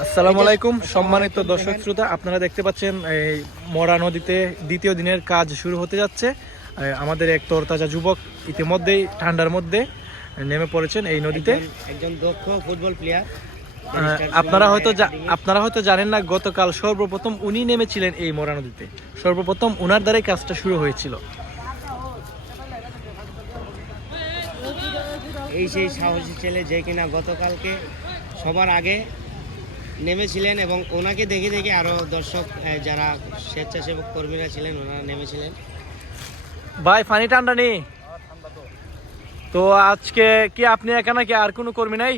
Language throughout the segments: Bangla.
আসসালামু আলাইকুম সম্মানিত দর্শক শ্রোতা আপনারা দেখতে পাচ্ছেন এই মরা নদীতে দ্বিতীয় দিনের কাজ শুরু হতে যাচ্ছে। আমাদের এক তরতাজা যুবক ইতিমধ্যেই ঠান্ডার মধ্যে নেমে পড়েছেন এই নদীতে। একজন- একজন দক্ষ ফুটবল প্লেয়ার আপনারা হয়তো আপনারা হয়তো জানেন না গতকাল সর্বপ্রথম উনি নেমেছিলেন এই মরা নদীতে। সর্বপ্রথম উনার দ্বারাই কাজটা শুরু হয়েছিল। এই সেই সাহসী ছেলে যে কিনা গতকালকে সবার আগে নেমেছিলেন এবং ওনাকে দেখে দেখে আরও দর্শক যারা স্বেচ্ছাসেবক কর্মীরা ছিলেন ওনারা নেমেছিলেন। ভাই ফানি ঠান্ডা নেই? তো আজকে কি আপনি একা নাকি আর কোনো কর্মী নাই?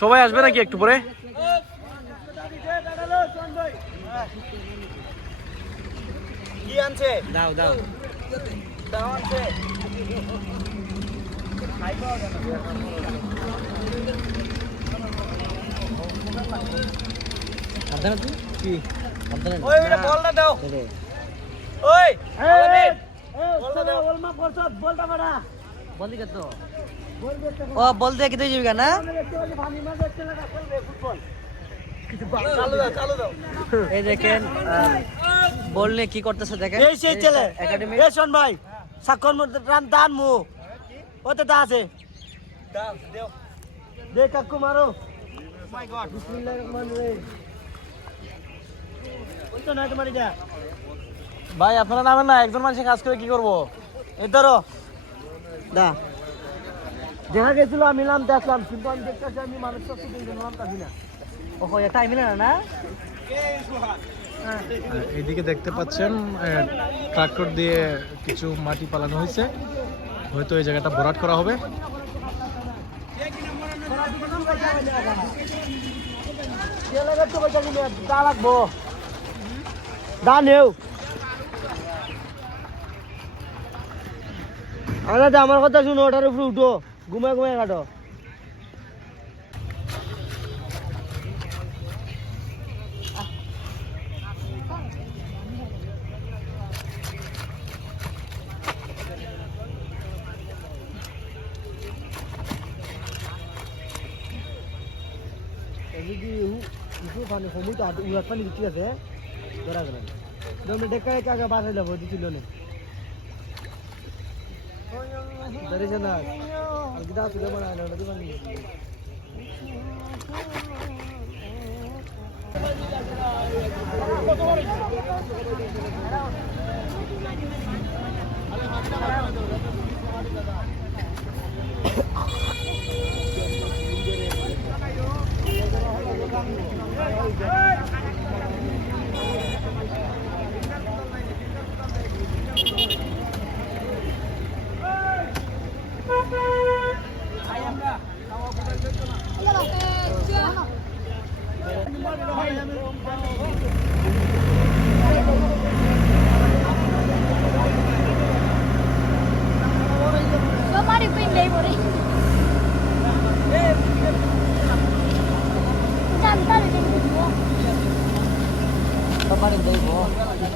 সবাই আসবে নাকি একটু পরে? দাও দাও। ও বল দিয়ে কি যাবি না? এই দেখেন আহ, কি করতেছে দেখেন। একাডেমি ভাই সাক্ষর রান দান মু। ওতে দা আছে। দে কাকু মারো। মাই গড বিসমিল্লাহির রহমানির রহিম। ওই তো নাই তোমার এটা ভাই আপনারা নামেন না একজন মানুষের কাজ করে কি করব? এই ধরো। দা। দেখা গেছিল আমি নাম দেখলাম কিন্তু আমি দেখতেছি আমি মানুষ সব নাম তাছি না। ও টাইম না না? এইদিকে দেখতে পাচ্ছেন ট্রাক্টর দিয়ে কিছু মাটি পালানো হয়েছে। হয়তো এই জায়গাটা ভরাট করা হবে। আমার কথা শুনো ওটার উপরে উঠো। ঘুমায় ঘুমায় কাটো এদিকে ইসু পানি সময় তো উড়াত পানি দিচ্ছি আছে। ধরা গেল তুমি ডেকা একা আগে বাসায় যাব দিছিল না ধরেছে না আর গিটা তুলে নদী পানি Somebody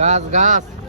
গাছ গাছ।